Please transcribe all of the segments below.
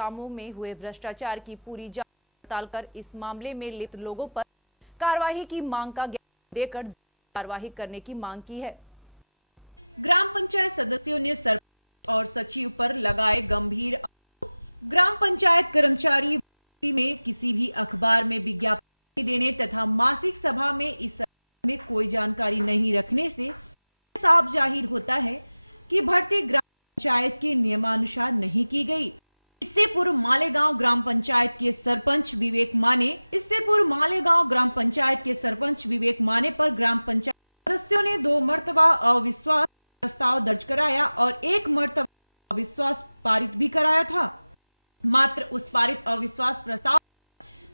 कामों में हुए भ्रष्टाचार की पूरी जांच पड़ताल कर इस मामले में लिप्त लोगों पर कार्रवाई की मांग का ज्ञापन देकर कार्रवाई करने की मांग की है। ग्राम पंचायत सदस्यों ने सरपंच और सचिव पर लगाए गंभीर आरोप। ग्राम पंचायत कर्मचारी में किसी भी अखबार में विज्ञापन नहीं देने तथा मासिक सभा में इस संबंध में कोई जानकारी नहीं रखने से साफ जाहिर होता है कि भर्ती ग्राम पंचायत के नियमानुसार नहीं की गई। इससे पूर्व मालेगांव ग्राम पंचायत के सरपंच विवेक माने पर ग्राम पंचायत सदस्यों ने 2 मर्तबा अविश्वास प्रस्ताव दर्ज कराया और 1 मर्तबा अविश्वास पारित भी कराया था। मात्र उस पारित अविश्वास प्रस्ताव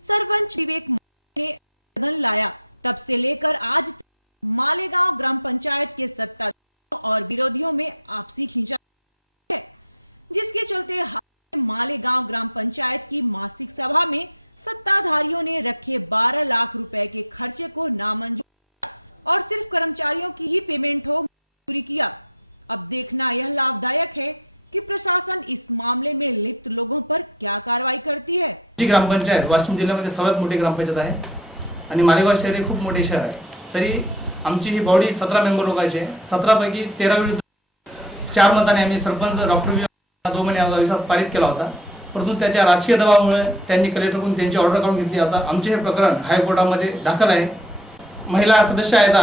सरपंच विवेक ने स्थगन लाया। तब से लेकर आज तक मालेगांव ग्राम पंचायत के सत्ताधारियों और विरोधियों में आपसी खींचा है, जिसके चलते मालेगांव ग्राम पंचायत की मासिक सभा में सत्ताधारियों ने रखे 12 लाख रुपए के खर्चे को नामंजूर और सिर्फ कर्मचारियों की ही पेमेंट हो मंजूरी किया। अब देखना यह लाभदायक है कि प्रशासन इस मामले में लिप्त लोगों पर क्या कार्रवाई करती है। ग्रामपंचायत वाशिम जिल्ह्यामध्ये सर्वात मोठी ग्रामपंचायत आहे आणि मालेगाव शहर हे खूप मोठे शहर आहे। तरी आमची ही बॉडी 17 मेंबर लोकांची आहे। 17 पैकी 13 विरुद्ध 4 मताने आम्ही सरपंच डॉक्टर 2 महिने अविश्वास पारित केला होता, परंतु त्याच्या राजकीय दबावामुळे त्यांनी कलेक्टरकडून त्यांची ऑर्डर काढून घेतली। आता आमचे हे प्रकरण हायकोर्टामध्ये दाखल आहे। महिला सदस्य आहेत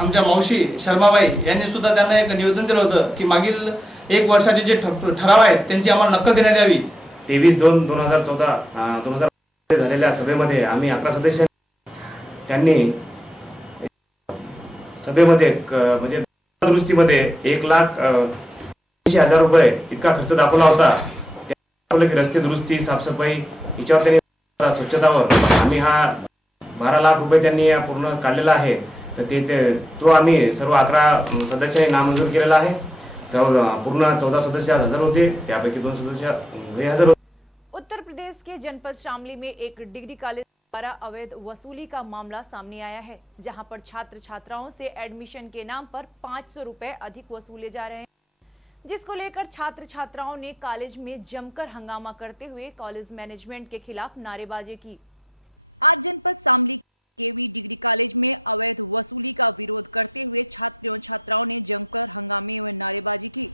आमच्या मावशी शर्माबाई यांनी सुद्धा त्यांना एक निवेदन दिलं होतं की मागील 1 वर्षाचे जे ठराव आहेत त्यांची आम्हाला नक्कल देण्यात यावी। 23/2/2014 झालेल्या सभेमध्ये आम्ही 11 सदस्य त्यांनी सभेमध्ये म्हणजे दुरुस्तीमध्ये 1,80,000 रुपये इतका खर्च दाखवला होता। त्यामुळे रस्ते दुरुस्ती साफसफाई याच्यावर त्यांनी स्वच्छतावर आम्ही हा 12 लाख रुपये त्यांनी पूर्ण काढलेला आहे। तर तो आम्ही सर्व 11 सदस्यांनी नामंजूर केलेला आहे। पूर्ण 14 सदस्य हजर होते, त्यापैकी 2 सदस्य हजर होते। उत्तर प्रदेश के जनपद शामली में एक डिग्री कॉलेज द्वारा अवैध वसूली का मामला सामने आया है, जहां पर छात्र छात्राओं से एडमिशन के नाम पर 500 रुपए अधिक वसूले जा रहे हैं, जिसको लेकर छात्र छात्राओं ने कॉलेज में जमकर हंगामा करते हुए कॉलेज मैनेजमेंट के खिलाफ नारेबाजी की। आज जनपद शामली केवी डिग्री कॉलेज में अवैध वसूली का विरोध करते हुए छात्रों छात्राओं ने जमकर हंगामे व नारेबाजी की।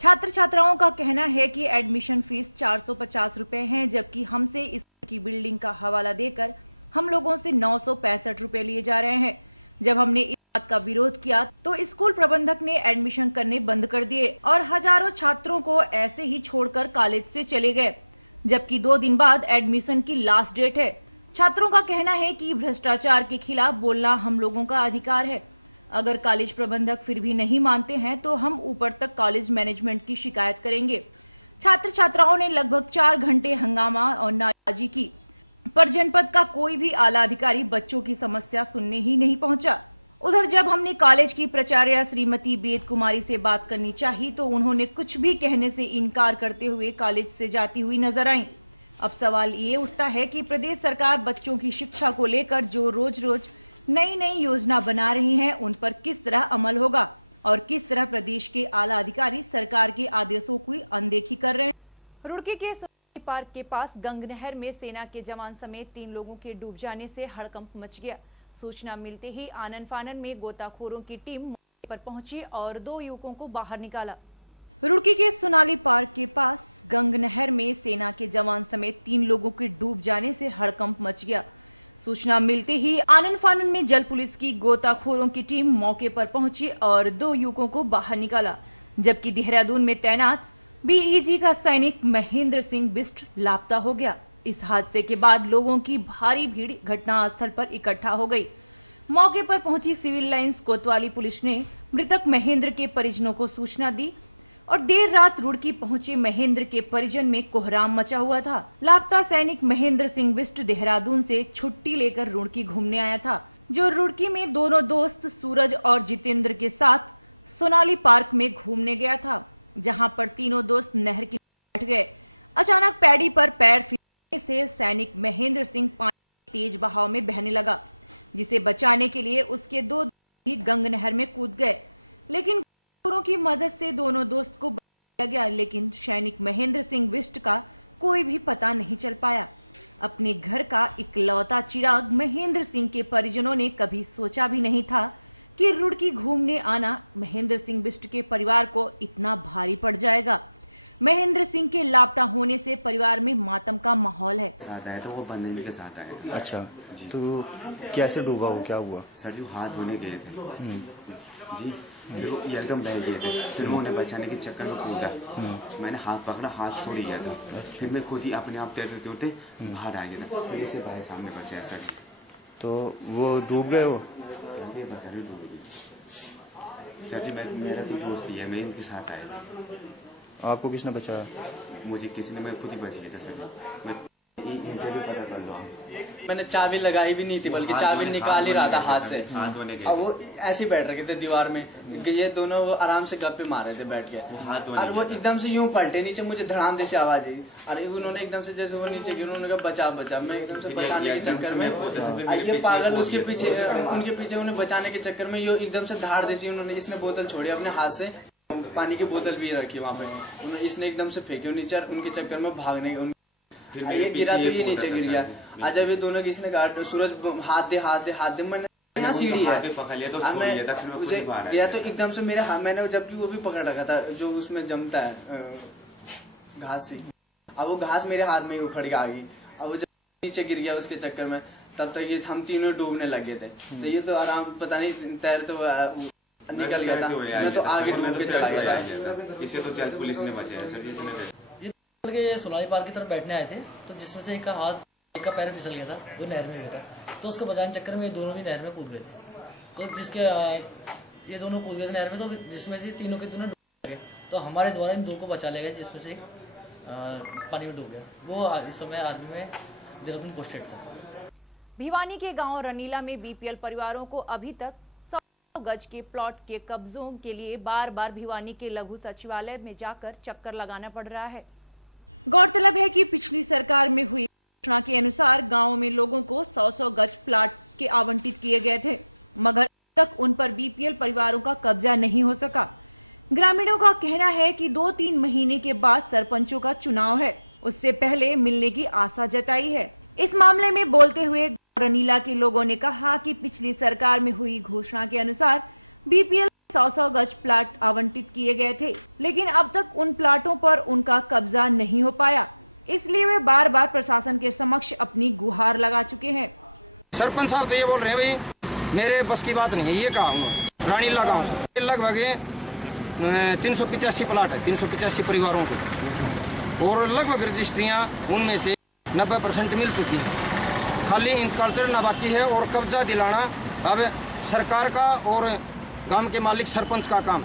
छात्र छात्राओं का कहना है कि एडमिशन फीस 450 रुपए है, जबकि हमसे इस की बिल्डिंग का हवाला देकर हम लोगों से 965 रुपए लिए जा रहे हैं। जब हमने इस बात का विरोध किया तो स्कूल प्रबंधक ने एडमिशन करने बंद कर दिए और हजारों छात्रों को ऐसे ही छोड़कर कॉलेज से चले गए, जबकि 2 दिन बाद एडमिशन की लास्ट डेट है। छात्रों का कहना है कि भ्रष्टाचार के खिलाफ बोलना हम लोगों का अधिकार है। अगर कॉलेज प्रबंधक फिर भी नहीं मानते हैं तो हम ऊपर तक कॉलेज मैनेजमेंट की शिकायत करेंगे। छात्र छात्राओं ने लगभग 4 घंटे हंगामा और नारेबाजी की, पर जनपद का कोई भी आला अधिकारी बच्चों की समस्या सुनने ही नहीं पहुंचा। उधर जब हमने कॉलेज की प्राचार्य श्रीमती वेद कुमारी से बात करनी चाही तो उन्होंने कुछ भी कहने से इनकार करते हुए कॉलेज से जाती हुई नजर आईं। अब सवाल ये उठता है कि प्रदेश सरकार बच्चों की शिक्षा को लेकर जो रोज रोज नई योजना बना रही है, उन पर किस तरह अमल होगा और किस तरह प्रदेश के आला अधिकारी सरकार के आदेशों की अनदेखी कर रहे हैं। रुड़की के सोनाली पार्क के पास गंग नहर में सेना के जवान समेत 3 लोगों के डूब जाने से हड़कंप मच गया। सूचना मिलते ही आनन फानन में गोताखोरों की टीम मौके पर पहुंची और 2 युवकों को बाहर निकाला। रुड़की के सोनाली पार्क के पास गंग नहर में सेना के जवान समेत 3 लोगों के डूब जाने से हड़कंप मच गया। सूचना मिलते ही आनन फानन में जल पुलिस की गोताखोरों की टीम मौके पर पहुंची और 2 युवकों को बाहर निकाला, जबकि देहरादून में तैनात बीईजी का सैनिक महेंद्र सिंह बिष्ट लापता हो गया। इस हादसे के बाद लोगों की भारी भीड़ घटनास्थल पर इकट्ठा हो गई। मौके पर पहुंची सिविल लाइंस कोतवाली पुलिस ने मृतक महेंद्र के परिजनों को सूचना दी और देर रात रुड़की पहुंचे महेंद्र के परिजन में कोहराम मचा हुआ था। लापता सैनिक महेंद्र सिंह बिष्ट देहरादून से छुट्टी लेकर रुड़की घूमने आया था, जो रुड़की में दोनों दोस्त सूरज और जितेंद्र के साथ सोनाली पार्क में घूमने गया था, जहां पर तीनों दोस्त नहर किनारे बैठ गए। अचानक पैड़ी पर पैर फिसलने से सैनिक महेंद्र सिंह पानी तेज बहाव में बहने लगा, जिसे बचाने के लिए उसके 2 दोस्त भी गंग नहर में कूद गए, लेकिन गोताखोरों की मदद से दोनों दोस्त को बचाया गया। लेकिन सैनिक महेंद्र सिंह बिष्ट का कोई भी पता नहीं चल पाया। अपने घर का इकलौता चिराग महेंद्र सिंह के परिजनों ने कभी सोचा भी नहीं था कि रुड़की घूमने आना महेंद्र सिंह बिष्ट के परिवार को इतना भारी पड़ जाएगा। महेंद्र सिंह के लापता होने से परिवार में मातम का माहौल है। साथ आया तो वो बंदे के साथ आया। अच्छा, तो कैसे डूबा वो, क्या हुआ? सर जी हाथ धोने गए थे जी, फिर वो एकदम बह गए थे, फिर वो उन्हें बचाने के चक्कर में कूदा, मैंने हाथ पकड़ा, हाथ छोड़ गया था, फिर मैं खुद ही अपने आप तैरते तैरते बाहर आ गया था, फिर इसे भाई सामने बचाया सर जी। तो वो डूब गए वो? सर जी बता रही डूब गई सर जी। मेरा तो दोस्त ही है, मैं इनके साथ आया था। आपको किसने बचाया? मुझे किसी ने, मैं खुद ही बच गया था सर जी। मैं इनसे भी पता कर लो। मैंने चाबी लगाई भी नहीं थी, बल्कि चाबी निकाल ही रहा था हाथ से। हाथ धोने गए। अब वो ऐसे ही बैठ रखे थे दीवार में, ये दोनों वो आराम से गप्पे मार रहे थे बैठ के। हाथ धोने और वो एकदम से यूं पलटे नीचे, मुझे धड़ाम जैसी आवाज आई। अरे उन्होंने एकदम से जैसे वो नीचे गिरे, उन्होंने कहा बचा बचा। मैं एकदम से बचाने के चक्कर में ये पागल उसके पीछे, उनके पीछे उन्हें बचाने के चक्कर में ये एकदम से धाड़ देती। उन्होंने इसने बोतल छोड़ी अपने हाथ से, पानी की बोतल भी रखी वहां पे, इसने एकदम से फेंकी नीचे, उनके चक्कर में भागने। ये गिरा तो ये नीचे गिर गया। आज जब ये दोनों किसी ने कहा सूरज हाथ दे, मैंने सीढ़ी है पकड़ लिया तो छोड़ दिया था, फिर मैं खुद ही बाहर गया तो एकदम से मेरे हाथ, मैंने जबकि वो भी पकड़ रखा था जो उसमें जमता है घास से। अब वो घास मेरे हाथ में ही उखड़ के आ गई। अब वो जब नीचे गिर गया उसके चक्कर में, तब तक ये हम तीनों डूबने लग गए थे। तो ये तो आराम पता नहीं तैर तो निकल गया था, मैं तो आगे डूब के चला गया। इसे तो चल पुलिस ने बचाया सर। के सुलाई पार की तरफ बैठने आए थे, तो जिसमें से एक का हाथ, एक का पैर फिसल गया था, वो नहर में गया था। तो उसको बचाने चक्कर में ये दोनों भी नहर में कूद गए थे। तो जिसके ये दोनों कूद गए थे नहर में, तो जिसमें से तीनों के तीनों डूब गए। तो हमारे द्वारा इन दो को बचा लिया गया, जिसमें से एक पानी में डूब गया। वो इस समय आर्मी में देहरादून पोस्टेड था। भिवानी के गांव रनीला में बीपीएल परिवारों को अभी तक 100 गज के प्लॉट के कब्जों के लिए बार बार भिवानी के लघु सचिवालय में जाकर चक्कर लगाना पड़ रहा है। गौरतलब है कि पिछली सरकार में हुई घोषणा के अनुसार गांव में लोगों को 100 गज प्लाट के आवंटित किए गए थे, मगर अब तक उन पर बीपीएल परिवारों का कब्जा नहीं हो सका। ग्रामीणों का कहना है कि 2-3 महीने के बाद सरपंचों का चुनाव है, उससे पहले मिलने की आशा जताई है। इस मामले में बोलते हुए रनीला के लोगों ने कहा कि पिछली सरकार में हुई घोषणा के अनुसार बीपीएल 100 गज प्लाट आवंटित किए गए थे, लेकिन अब तक उन प्लाटों पर उनका कब्जा नहीं हो पाया। इसलिए वे बार बार प्रशासन के समक्ष अपनी गुहार लगा चुके हैं। सरपंच साहब तो ये बोल रहे हैं भाई मेरे बस की बात नहीं है, ये कहा उन्होंने। रानीला गांव से लगभग 385 प्लाट है, 385 परिवारों के, और लगभग रजिस्ट्रियां उनमें से 90% मिल चुकी हैं। खाली इंतकाल चढ़ना बाकी है और कब्जा दिलाना अब सरकार का और गांव के मालिक सरपंच का काम।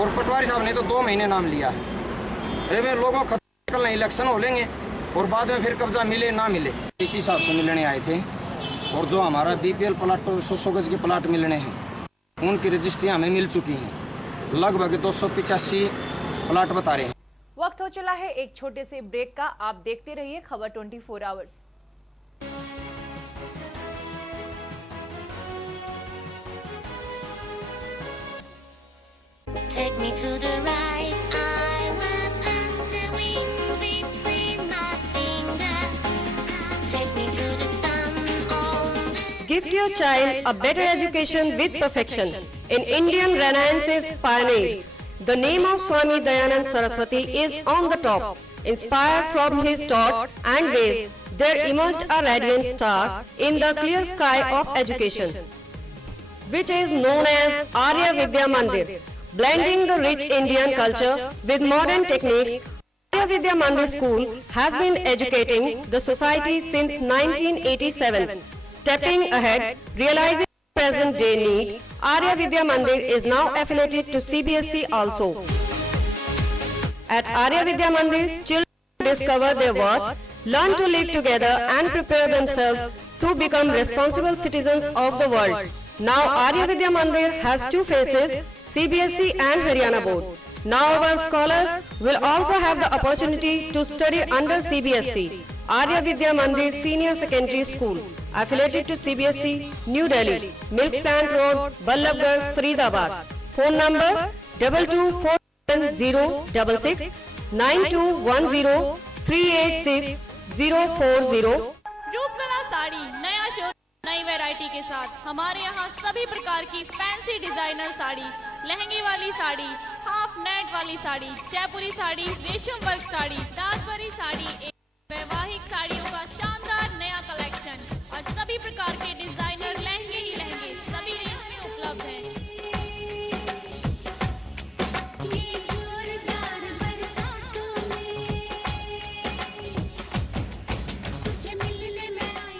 और पटवारी साहब ने तो 2 महीने नाम लिया है। वे लोगों को कल इलेक्शन हो लेंगे और बाद में फिर कब्जा मिले ना मिले, इस हिसाब से मिलने आए थे। और जो हमारा बीपीएल प्लाट पर 100 गज के प्लाट मिलने हैं, उनकी रजिस्ट्रियां हमें मिल चुकी हैं। लगभग 285 प्लाट बता रहे हैं। वक्त हो चला है एक छोटे से ब्रेक का। आप देखते रहिए खबर 24 hours. Take me to the right, I will melt away between my fingers. Take me to the sun. Gift your child a better education with perfection in Indian Renaissance's pioneers. The name of Swami Dayanand Saraswati is on the top. Inspired from his thoughts and ways, there emerged a radiant star in the clear sky of education, which is known as Arya Vidya Mandir. Blending the rich Indian culture with modern techniques, Arya Vidya Mandir School has been educating the society since 1987. Stepping ahead, realizing the present day need, Arya Vidya Mandir is now affiliated to CBSE also. At Arya Vidya Mandir, children discover their worth, learn to live together and prepare themselves to become responsible citizens of the world. Now Arya Vidya Mandir has 2 phases, CBSE and Haryana board. Now our scholars will also have the opportunity to study under CBSE. Arya Vidya Mandir Senior Secondary School, affiliated to CBSE, New Delhi, Milk Plant Road, Ballabgarh, Faridabad. Phone number 224706 9210 386040. Roopkala sari नया show नई variety के साथ हमारे यहाँ सभी प्रकार की fancy designer sari, लहंगे वाली साड़ी, हाफ नेट वाली साड़ी, जयपुरी साड़ी, रेशम वर्क साड़ी, ताजपरी साड़ी, वैवाहिक साड़ियों का शानदार नया कलेक्शन और सभी प्रकार के डिजाइनर लहंगे ही लहंगे सभी रेंज में उपलब्ध हैं।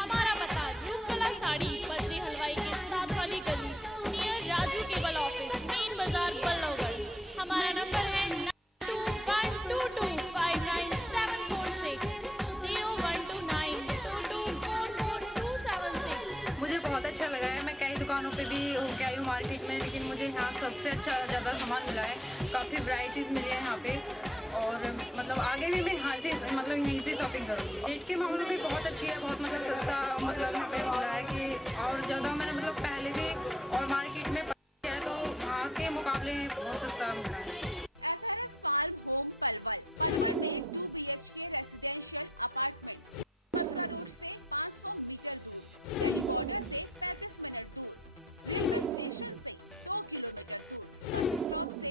हमारा पता रूपकला साड़ी बद्री हलवाई के साथ वाली गली near Raju cable office, main बाजार, बल्लभगढ़। हमारा नंबर है 9212259746 012922444276। मुझे बहुत अच्छा लगा है। मैं कई दुकानों पे भी होके आई हूँ मार्केट में, लेकिन मुझे यहाँ सबसे अच्छा ज़्यादा सामान मिला है। काफ़ी वैरायटीज़ मिली है यहाँ पे और मतलब आगे भी मैं यहाँ से मतलब यहीं से शॉपिंग करूँगी। रेट के मामले में बहुत अच्छी है, बहुत मतलब सस्ता मतलब यहाँ पे मिला है कि और ज़्यादा मैंने मतलब पहले भी और मार्केट में किया है तो वहाँ के मुकाबले बहुत सस्ता मिला है। SRS फार्म होम पलवल में 2 BHK residential apartment, Mathura road से 500 मीटर दूर, दिल्ली बॉर्डर से 35 मिनट दूर, रेलवे स्टेशन से 2 किलोमीटर दूर, बस स्टॉप से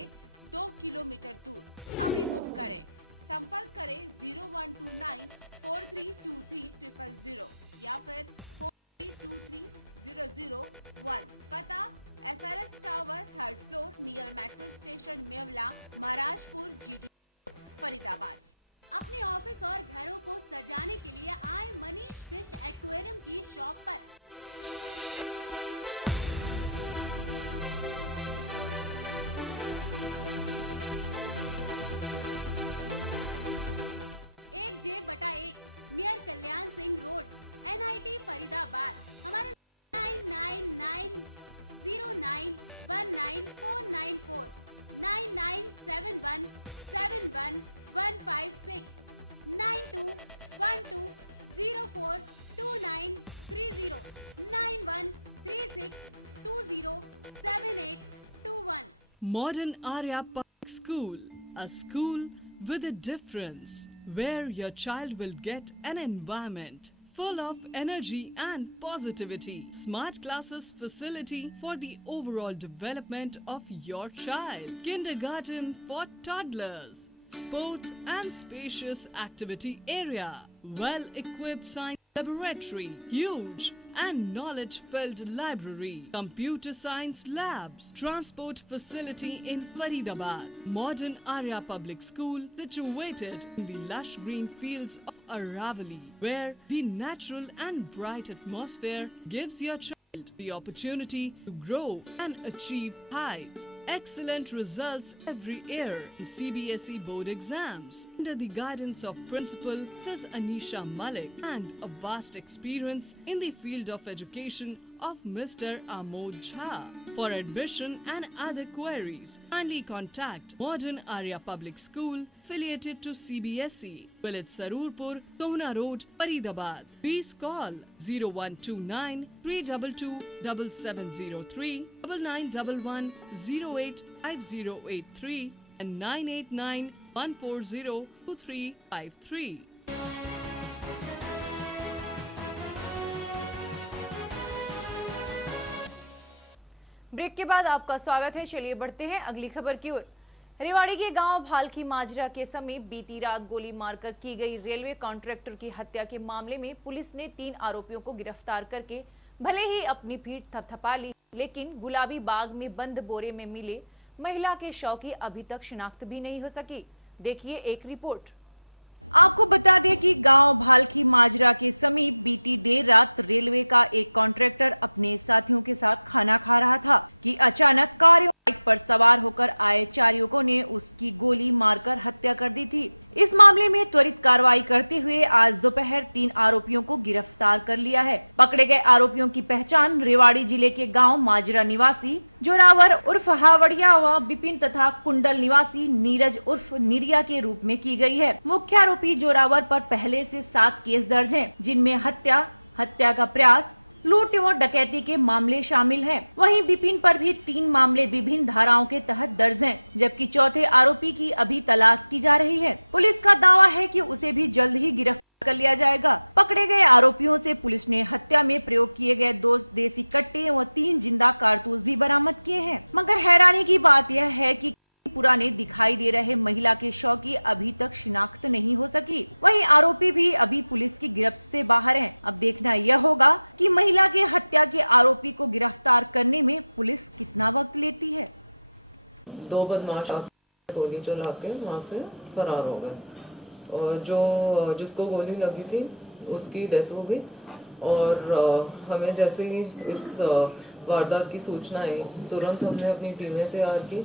2 किलोमीटर दूर। अभी बुक करें, संपर्क करें 0129432300 या फिर 43230001। पता SRS tower 3rd floor near metro station Mewla, Maharajpur, GT, Faridabad. अपने ऑफिस और घरों को सजाने के लिए आए मनीष फिश एक्वेरियम की शॉप पर। एक J/1 near Kalyan Singh road, NIT Faridabad. हमारा 9990919494 9971711156 9212042930 9136207821। Modern Arya Public School, a school with a difference, where your child will get an environment full of energy and positivity. Smart classes facility for the overall development of your child. Kindergarten for toddlers. Sports and spacious activity area. Well-equipped science laboratory. Huge and knowledge-filled library. Computer science labs. Transport facility in Faridabad. Modern Arya Public School situated in the lush green fields of Aravali, where the natural and bright atmosphere gives your child the opportunity to grow and achieve heights. Excellent results every year in CBSE board exams under the guidance of Principal Mrs. Anisha Malik and a vast experience in the field of education of Mr. Amod Jha. For admission and other queries, kindly contact Modern Arya Public School affiliated to CBSE, Village Sarurpur, Sohna Road, Faridabad. Please call 0129 322 7703 9911 085083 and 989 140 2353. Break के बाद आपका स्वागत है। चलिए बढ़ते हैं अगली खबर की ओर। रेवाड़ी के गांव भालकी माजरा के समीप बीती रात गोली मारकर की गई रेलवे कॉन्ट्रैक्टर की हत्या के मामले में पुलिस ने 3 आरोपियों को गिरफ्तार करके भले ही अपनी पीठ थपथपा ली, लेकिन गुलाबी बाग में बंद बोरे में मिले महिला के शव की अभी तक शिनाख्त भी नहीं हो सकी। देखिए एक रिपोर्ट। आपको बता दें कि गांव भालकी माजरा के समीप बीती देर रात रेलवे का एक कॉन्ट्रैक्टर अपने साथियों के साथ खाना खा रहा था कि अचानक कार बाइक पर सवार होकर आए 4 युवकों ने उसकी गोली मारकर हत्या कर दी थी। इस मामले में त्वरित कार्रवाई करते हुए आज दोपहर 3 आरोपियों को गिरफ्तार कर लिया है। पकड़े गए आरोपियों की पहचान रेवाड़ी जिले के गांव माजरा निवासी जोरावर उर्फ हावड़िया व बिपिन तथा कुंडल निवासी नीरज उर्फ निरिया के रूप में की गई है। मुख्य आरोपी जोरावर पर पहले से 7 केस दर्ज हैं, जिनमें हत्या, हत्या का प्रयास, लूट और डकैती के मामले शामिल हैं। वहीं विपिन पर भी 3 मामले विभिन्न धाराओं के तहत दर्ज हैं, जबकि चौथे आरोपी की अभी तलाश की जा रही है। पुलिस का दावा है कि उसे भी जल्द ही गिरफ्तार कर लिया जाएगा। पकड़े गए आरोपियों से पुलिस ने हत्या में प्रयोग किए गए 2 देसी कट्टे और 3 जिंदा कारतूस भी बरामद किए हैं। मगर हैरानी की बात यह है कि पुराने दिखाई दे रहे महिला के शव की अभी तक शिनाख्त नहीं हो सकी। वहीं आरोपी भी अभी पुलिस की गिरफ्त से बाहर हैं। अब देखना यह होगा कि महिला के हत्या के आरोपी को गिरफ्तार करने में पुलिस कितना वक्त लेती है। 2 बदमाश गोली चला के वहाँ से फरार हो गए और जिसको गोली लगी थी उसकी डेथ हो गई। और हमें जैसे ही इस वारदात की सूचना आई, तुरंत हमने अपनी टीमें तैयार की,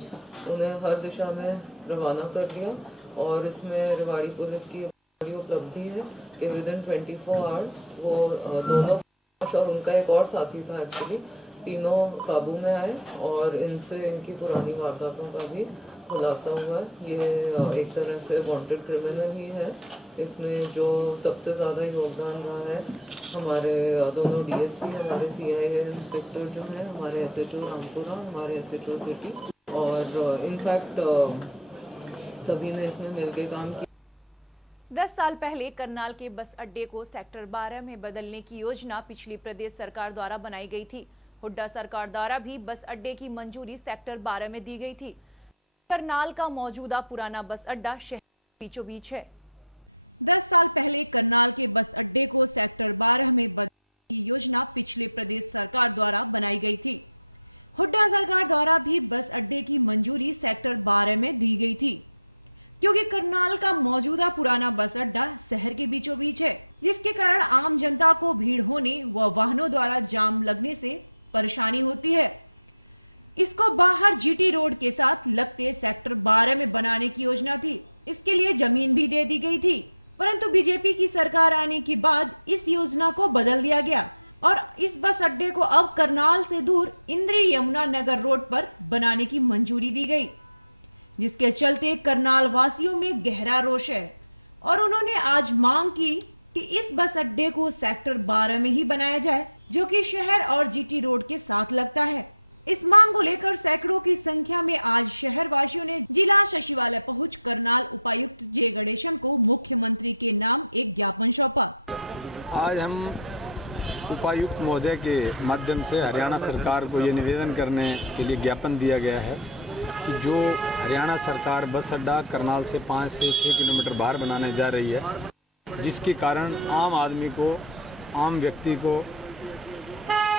उन्हें हर दिशा में रवाना कर दिया। और इसमें रेवाड़ी पुलिस की बड़ी उपलब्धि है कि विदिन 24 आवर्स वो दोनों और उनका एक और साथी था एक्चुअली, तीनों काबू में आए और इनसे इनकी पुरानी वारदातों का भी खुलासा हुआ। ये एक तरह से वांटेड क्रिमिनल ही है। इसमें जो सबसे ज्यादा योगदान रहा है हमारे दोनों डीएसपी, हमारे सीआईए इंस्पेक्टर जो है, हमारे एसएचओ रामपुरा, हमारे एसएचओ सिटी, और इनफैक्ट सभी ने इसमें मिलकर काम किया। 10 साल पहले करनाल के बस अड्डे को सेक्टर 12 में बदलने की योजना पिछली प्रदेश सरकार द्वारा बनाई गई थी। हुड्डा सरकार द्वारा भी बस अड्डे की मंजूरी सेक्टर 12 में दी गई थी। करनाल का मौजूदा पुराना बस अड्डा शहर के बीचों बीच है। 10 साल पहले करनाल के बस अड्डे को सेक्टर 12 में बदलने की योजना पिछले प्रदेश सरकार द्वारा बनाई गई थी। हुड्डा सरकार द्वारा भी बस अड्डे की मंजूरी सेक्टर 12 में दी गई थी, क्योंकि करनाल का मौजूदा पुराना बस अड्डा शहर के बीचों बीच है, जिसके कारण आम जनता को भीड़ होने व वाहनों द्वारा जाम लगने से परेशानी होती है। इसको बाहर जीटी रोड के साथ लगते सेक्टर 12 में बनाने की योजना थी। इसके लिए जमीन भी दे दी गई थी, परंतु बीजेपी की सरकार आने के बाद इस योजना को बदल दिया गया और इस बस अड्डे को अब करनाल से दूर इंद्री यमुना नगर रोड पर बनाने की मंजूरी दी गई, जिसके चलते करनाल वासियों में गहरा रोष है और उन्होंने आज मांग की कि इस बस अड्डे को सेक्टर 12 में ही बनाया जाए, जो कि शहर और जीटी रोड के साथ लगता है। इस मांग को लेकर सैकड़ों की संख्या में आज शहर वासियों ने जिला सचिवालय पहुंच करनाल उपायुक्त जे गणेशन को मुख्यमंत्री के नाम एक ज्ञापन सौंपा। आज हम उपायुक्त महोदय के माध्यम से हरियाणा सरकार को ये निवेदन करने के लिए ज्ञापन दिया गया है कि जो हरियाणा सरकार बस अड्डा करनाल से 5 से 6 किलोमीटर बाहर बनाने जा रही है, जिसके कारण आम आदमी को, आम व्यक्ति को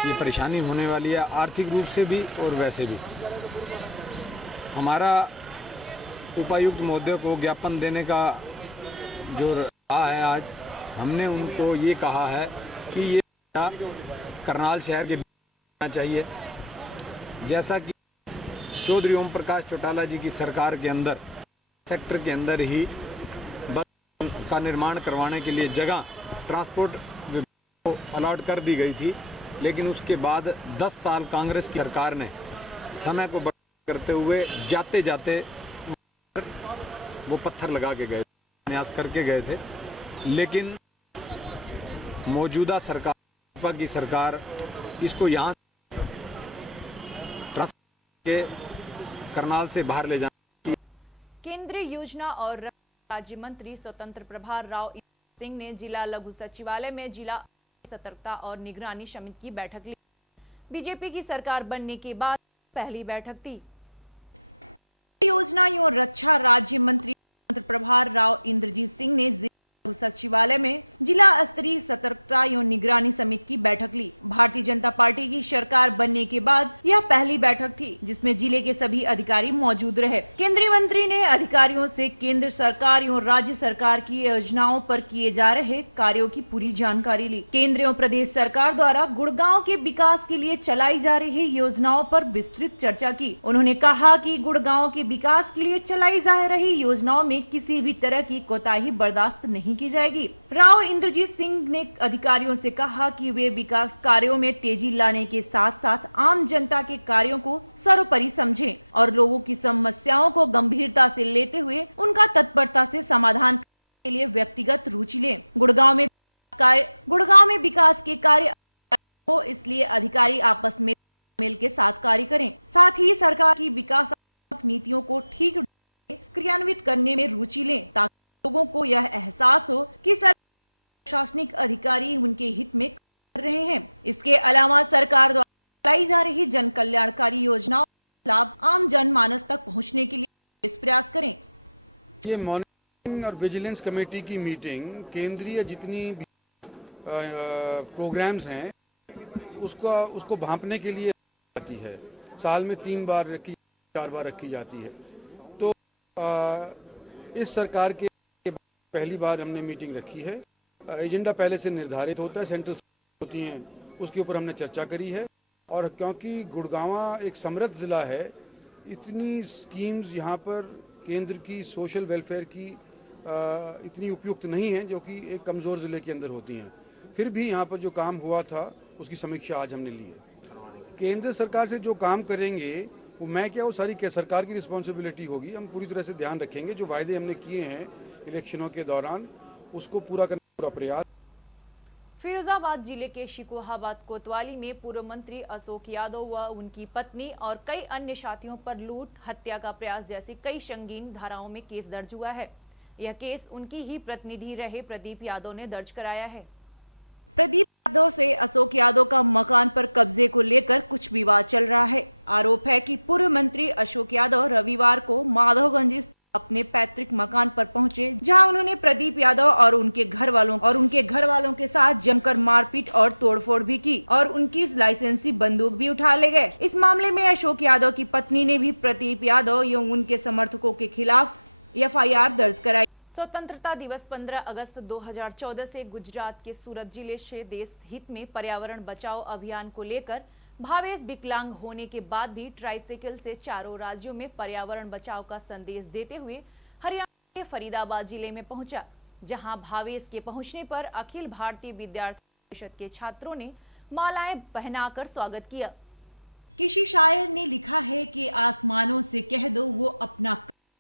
ये परेशानी होने वाली है, आर्थिक रूप से भी और वैसे भी। हमारा उपायुक्त महोदय को ज्ञापन देने का जो रहा है, आज हमने उनको ये कहा है कि ये करनाल शहर के बीच होना चाहिए, जैसा कि चौधरी ओम प्रकाश चौटाला जी की सरकार के अंदर सेक्टर के अंदर ही बस का निर्माण करवाने के लिए जगह ट्रांसपोर्ट विभाग को अलॉट कर दी गई थी, लेकिन उसके बाद 10 साल कांग्रेस की सरकार ने समय को बर्बाद करते हुए जाते जाते वो पत्थर लगा के गए, प्रयास करके गए थे। लेकिन मौजूदा सरकार, भाजपा की सरकार, इसको यहां के करनाल से बाहर ले जाने। केंद्रीय योजना और राज्य मंत्री स्वतंत्र प्रभार राव सिंह ने जिला लघु सचिवालय में जिला सतर्कता और निगरानी समिति की बैठक ली। बीजेपी की सरकार बनने के बाद पहली बैठक थी। योजना एवं रक्षा राज्य मंत्री स्वतंत्र प्रभार राव इंद्रजीत सिंह ने सचिवालय में जिला स्तरीय सतर्कता एवं निगरानी समिति की बैठक ली। भारतीय जनता पार्टी की सरकार बनने के बाद यह पहली बैठक थी जिसमें जिले के सभी अधिकारी मौजूद रहे। केंद्रीय मंत्री ने अधिकारियों से केंद्र सरकार एवं राज्य सरकार की योजनाओं पर किए जा रहे कार्यों की पूरी जानकारी ली। केंद्र एवं प्रदेश सरकार द्वारा गुड़गांव के विकास के लिए चलाई जा रही योजनाओं पर विस्तृत चर्चा की। उन्होंने कहा कि गुड़गांव के विकास के लिए चलाई जा रही योजनाओं में किसी भी तरह की कोताही बर्दाश्त नहीं की जाएगी। राव इंद्रजीत सिंह ने अधिकारियों से कहा कि वे विकास कार्यों में तेजी लाने के साथ साथ आम जनता के कार्यों को सर्वोपरि समझें और लोगों की समस्याओं को गंभीरता से लेते हुए उनका तत्परता से समाधान करने के लिए व्यक्तिगत रुचि लें। गुड़गांव में विकास के कार्य हो, इसलिए अधिकारी आपस में मिल के साथ कार्य करें। साथ ही सरकार की विकासात्मक नीतियों को ठीक क्रियान्वित करने में रुचि लें, ताकि लोगों को यह एहसास हो कि प्रशासनिक अधिकारी उनके हित में कर रहे हैं। इसके अलावा सरकार द्वारा चलाई जा रही जन कल्याणकारी योजनाओं का लाभ आम जनमानस तक पहुंचने के लिए इस प्रयास करें। ये मॉनिटरिंग और विजिलेंस कमेटी की मीटिंग केंद्रीय जितनी भी प्रोग्राम्स हैं उसको भांपने के लिए आती है। साल में 3 बार रखी 4 बार रखी जाती है। तो इस सरकार के पहली बार हमने मीटिंग रखी है। एजेंडा पहले से निर्धारित होता है, सेंट्रल होती हैं, उसके ऊपर हमने चर्चा करी है। और क्योंकि गुड़गांवा एक समृद्ध जिला है, इतनी स्कीम्स यहाँ पर केंद्र की सोशल वेलफेयर की इतनी उपयुक्त नहीं है जो कि एक कमजोर जिले के अंदर होती हैं। फिर भी यहाँ पर जो काम हुआ था उसकी समीक्षा आज हमने ली है। केंद्र सरकार से जो काम करेंगे वो वो सारी सरकार की रिस्पॉन्सिबिलिटी होगी। हम पूरी तरह से ध्यान रखेंगे, जो वायदे हमने किए हैं इलेक्शनों के दौरान उसको पूरा करने का पूरा प्रयास। फिरोजाबाद जिले के शिकोहाबाद कोतवाली में पूर्व मंत्री अशोक यादव व उनकी पत्नी और कई अन्य साथियों पर लूट, हत्या का प्रयास जैसी कई संगीन धाराओं में केस दर्ज हुआ है। यह केस उनकी ही प्रतिनिधि रहे प्रदीप यादव ने दर्ज कराया है। प्रदीप यादव से अशोक यादव का मकान पर कब्जे को लेकर कुछ विवाद चल रहा है। आरोप है कि पूर्व मंत्री अशोक यादव रविवार को माधवगंज अपने पैतृक मकान पर पहुंचे, जहां उन्होंने प्रदीप यादव और उनके घर वालों के साथ जमकर मारपीट और तोड़फोड़ भी की और उनकी लाइसेंसी बंदूक भी उठा ले गए। इस मामले में अशोक यादव की पत्नी ने भी प्रदीप यादव एवं उनके समर्थकों के खिलाफ FIR दर्ज कराई। स्वतंत्रता दिवस 15 अगस्त 2014 से गुजरात के सूरत जिले से देश हित में पर्यावरण बचाओ अभियान को लेकर भावेश विकलांग होने के बाद भी ट्राइसाइकिल से चारों राज्यों में पर्यावरण बचाव का संदेश देते हुए हरियाणा के फरीदाबाद जिले में पहुंचा, जहां भावेश के पहुंचने पर अखिल भारतीय विद्यार्थी परिषद के छात्रों ने मालाएं पहनाकर स्वागत किया। किसी शायर ने लिखा है कि आसमानों से कह दो वो अपना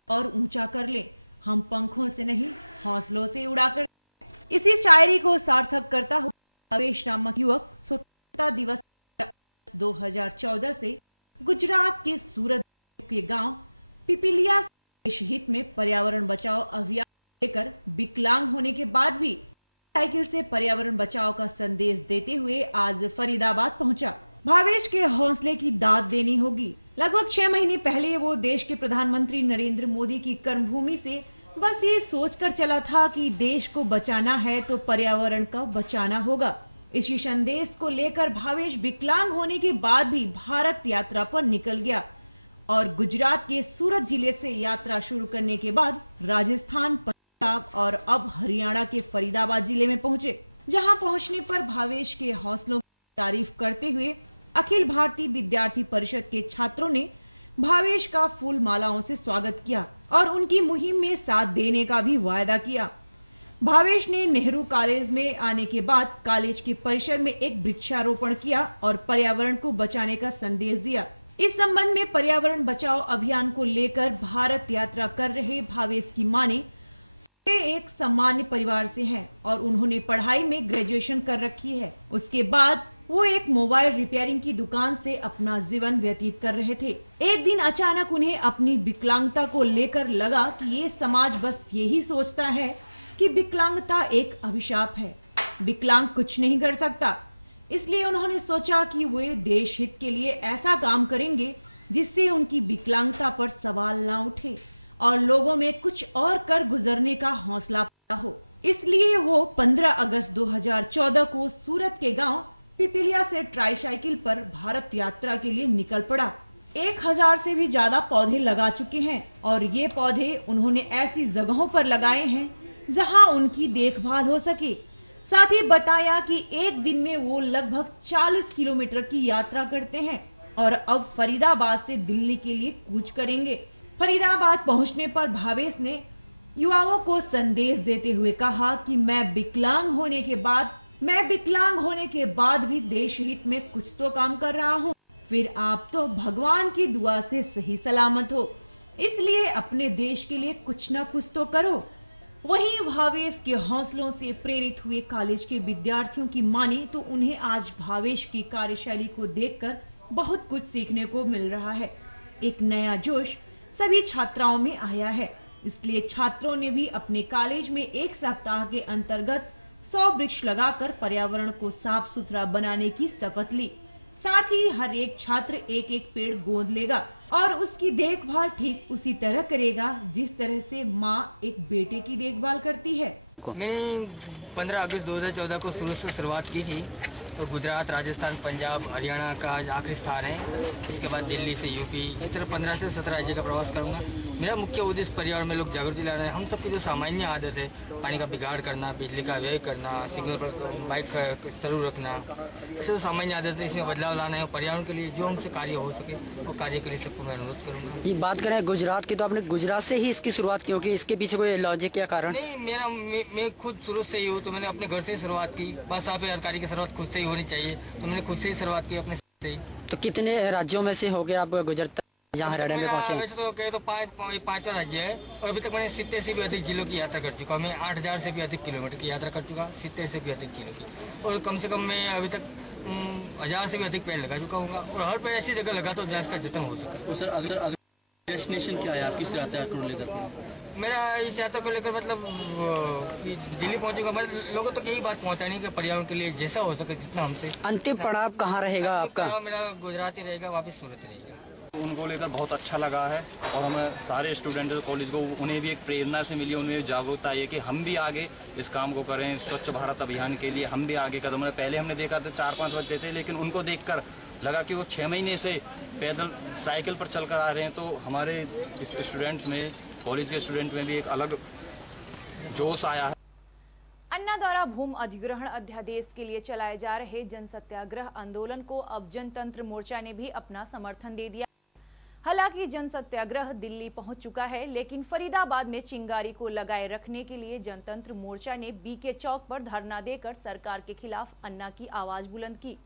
और ऊंचा कर ले, हम पंखों से नहीं हौसलों से उड़ाकर। इसी शायरी को सार्थक करता हुआ भावेश नामक युवक स्वतंत्रता दिवस 2014 से गुजरात के सूरत के गांव पिपलिया देश हित में पर्यावरण बचाओ अभियान लेकर विकलांग होने के बाद भी साइकिल से पर्यावरण बचाओ का संदेश देते हुए आज फरीदाबाद पहुंचा। भावेश के हौसले की दाद देनी होगी। लगभग 6 महीने पहले वो देश के प्रधानमंत्री नरेंद्र मोदी की कर्मभूमि से बस ये सोचकर चला था कि देश को बचाना है तो पर्यावरण का बचाना होगा। इसी संदेश को लेकर भावेश विकलांग होने के बाद भी भारत यात्रा पर निकल गया और गुजरात के सूरत जिले से यात्रा शुरू करने के बाद राजस्थान, पंजाब और अब हरियाणा के फरीदाबाद जिले में पहुंचे, जहां पहुंचने पर भावेश के हौसलों की तारीफ करते हुए अखिल भारतीय विद्यार्थी परिषद के छात्रों ने भावेश का फूल मालाओं से स्वागत किया और उनकी मुहिम में साथ देने का भी वायदा किया। भावेश ने नेहरू कॉलेज में आने के बाद कॉलेज के परिसर में एक वृक्षारोपण किया और पर्यावरण को बचाने का संदेश दिया। इस संबंध में पर्यावरण बचाओ अभियान को लेकर भारत यात्रा कर रहे भावेश की मां ने एक सामान्य परिवार से हैं और उन्होंने पढ़ाई में ग्रेजुएशन कर रखी है। उसके बाद वो एक मोबाइल रिपेयरिंग की दुकान से अपना जीवन व्यतीत कर रहे थे। एक दिन अचानक उन्हें अपनी विकलांगता को लेकर लगा कि ये समाज बस यही सोचता है कि विकलांगता एक अभिशाप है, विकलांग कुछ नहीं कर सकता। इसलिए उन्होंने सोचा कि वे देश हित के लिए ऐसा काम करेंगे जिससे उनकी विकलांगता पर सवाल ना उठे और लोगों में कुछ और कर गुजरने का हौसला पैदा हो। इसलिए वो 15 अगस्त 2014 को सूरत के गांव पिपलिया से ट्राइसाइकिल पर भारत यात्रा के लिए निकल पड़ा। 1000 से भी ज्यादा पौधे लगा चुके हैं और ये पौधे उन्होंने ऐसी जगहों पर लगाए हैं जहां उनकी देखभाल हो सके। साथ ही बताया कि एक दिन में वो लगभग 40 किलोमीटर की यात्रा करते हैं और अब फरीदाबाद से दिल्ली के लिए कूच करेंगे। फरीदाबाद पहुंचने पर भावेश ने युवाओं को संदेश देते हुए कहा कि मैं विकलांग होने के बाद भी देश हित में कुछ तो काम कर रहा हूं। फिर आप तो भगवान की दुआ से सही सलामत हो, इसलिए अपने देश के लिए कुछ न कुछ तो करो। वहीं भावेश के हौसलों से प्रेरित हुए कॉलेज के विद्यार्थियों की माने तो उन्हें आज भावेश की कार्यशैली को देखकर बहुत कुछ सीखने को मिल रहा है। एक नया जोश सभी छात्राओं में आया है, इसलिए छात्रों ने भी अपने कॉलेज में एक सप्ताह के अंतर्गत 100 वृक्ष लगाकर पर्यावरण को साफ सुथरा बनाने की शपथ ली। साथ ही हर एक छात्र एक एक पेड़ गोद लेगा और उसकी देखभाल ठीक उसी तरह करेगा जिस तरह से माँ एक बेटे की देखभाल करती है। मैंने 15 अगस्त 2014 को शुरुआत की थी। तो गुजरात, राजस्थान, पंजाब, हरियाणा का आज आखिरी स्थान है। इसके बाद दिल्ली से यूपी, इस तरह 15 से 17 राज्य का प्रवास करूंगा। मेरा मुख्य उद्देश्य पर्यावरण में लोग जागृति लाना है। हम सबकी जो सामान्य आदत है, पानी का बिगाड़ करना, बिजली का व्यय करना, सिग्नल पर बाइक चालू रखना, ऐसे जो सामान्य आदत है, इसमें बदलाव लाना है। पर्यावरण के लिए जो हमसे कार्य हो सके वो कार्य के लिए सबको मैं अनुरोध करूंगा। ये बात करें गुजरात की, तो आपने गुजरात से ही इसकी शुरुआत की होगी, इसके पीछे कोई लॉजिक या कारण? नहीं, मैं खुद शुरू से ही हूँ, तो मैंने अपने घर से ही शुरुआत की। बस आप हर कार्य की शुरुआत खुद से ही होनी चाहिए, तो मैंने खुद से ही शुरुआत की अपने से ही। तो कितने राज्यों में से हो गए आप गुजरात जहाँ हरियाणा में पहुँचे? वैसे तो कहे तो पांचवा राज्य है और अभी तक मैंने 70 से भी अधिक जिलों की यात्रा कर चुका हूँ। मैं 8000 से भी अधिक किलोमीटर की यात्रा कर चुका, 70 से भी अधिक जिलों की, और कम से कम मैं अभी तक 1000 से भी अधिक पेड़ लगा चुका हूँ। और हर पेड़ ऐसी जगह लगा तो जहाँ इसका जतन हो सके। तो सर अगर डेस्टिनेशन क्या है आपकी इस यात्रा को लेकर? मेरा इस यात्रा को लेकर मतलब दिल्ली पहुंचूंगा। मैं लोगों तक यही बात पहुंचानी कि पर्यावरण के लिए जैसा हो सके जितना हमसे। अंतिम पड़ाव कहाँ रहेगा आपका? मेरा गुजरात ही रहेगा, वापिस सूरत रहेगा। उनको लेकर बहुत अच्छा लगा है और हमें सारे स्टूडेंट कॉलेज को उन्हें भी एक प्रेरणा से मिली, उन्हें जागरूकता है कि हम भी आगे इस काम को करें। स्वच्छ भारत अभियान के लिए हम भी आगे कदम रहे। पहले हमने देखा था 4-5 बच्चे थे, लेकिन उनको देखकर लगा कि वो 6 महीने से पैदल साइकिल पर चलकर आ रहे हैं। तो हमारे स्टूडेंट्स में, कॉलेज के स्टूडेंट में भी एक अलग जोश आया है। अन्ना द्वारा भूमि अधिग्रहण अध्यादेश के लिए चलाए जा रहे जन सत्याग्रह आंदोलन को अब जनतंत्र मोर्चा ने भी अपना समर्थन दे दिया। हालांकि जन सत्याग्रह दिल्ली पहुंच चुका है, लेकिन फरीदाबाद में चिंगारी को लगाए रखने के लिए जनतंत्र मोर्चा ने बीके चौक पर धरना देकर सरकार के खिलाफ अन्ना की आवाज बुलंद की।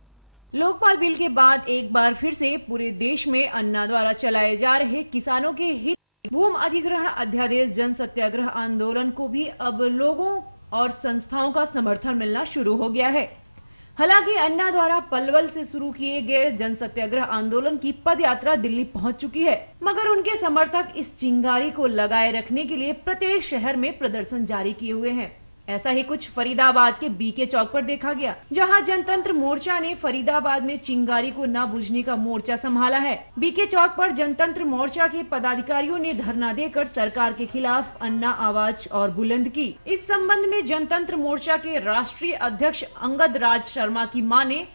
लोकपाल बिल के बाद एक बार फिर से पूरे देश में अन्ना द्वारा चलाए जा रहे किसानों के हित भूमि अधिग्रहण अध्यादेश जन सत्याग्रह आंदोलन को भी अब लोगों और संस्थाओं का समर्थन मिलना शुरू हो गया है। हालांकि अन्ना द्वारा पलवल से शुरू किए गए जन सत्याग्रह आंदोलन की पद यात्रा दिल्ली पहुंच चुकी है, मगर उनके समर्थक इस चिंगारी को लगाए रखने के लिए प्रत्येक शहर में प्रदर्शन जारी किए हुए हैं। ऐसा ही कुछ फरीदाबाद के बीके चौक पर देखा गया, जहां जनतंत्र मोर्चा ने फरीदाबाद में चिंगारी को न बुझने का मोर्चा संभाला है। बीके चौक पर जनतंत्र मोर्चा के पदाधिकारियों ने धरना देकर सरकार के खिलाफ अन्ना आवाज और बुलंद की। इस संबंध में जनतंत्र मोर्चा के राष्ट्रीय अध्यक्ष अंगद राज शर्मा की माने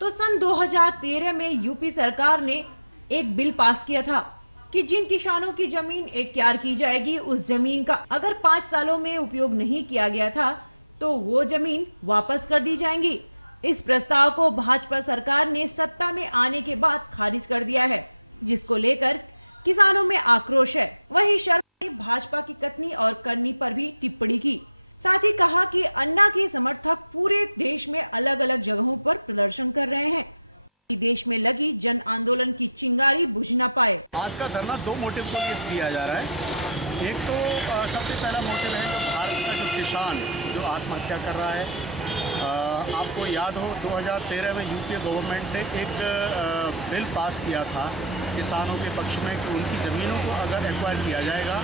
तो सन 2013 में यूपी सरकार ने एक बिल पास किया था कि जिन किसानों की जमीन एक्यार की जाएगी, उस जमीन का अगर 5 सालों में उपयोग नहीं किया गया था तो वो जमीन वापस कर दी जाएंगी। इस प्रस्ताव को भाजपा सरकार ने सत्ता में आने के बाद खारिज कर दिया है, जिसको लेकर किसानों में आक्रोश है। वहीं शर्मा ने भाजपा की कथनी और करनी पर भी टिप्पणी की। साथ ही कहा कि अन्ना के समर्थक पूरे देश में अलग अलग जगहों पर प्रदर्शन कर रहे हैं, देश में लगी जन आंदोलन की चिंगारी बुझ न पाए। आज का धरना 2 मोटिव को लिए किया जा रहा है। एक तो सबसे पहला मोटिव है कि भारत का जो किसान जो आत्महत्या कर रहा है, आपको याद हो 2013 में यूपी गवर्नमेंट ने एक बिल पास किया था किसानों के पक्ष में कि उनकी ज़मीनों को अगर एक्वायर किया जाएगा,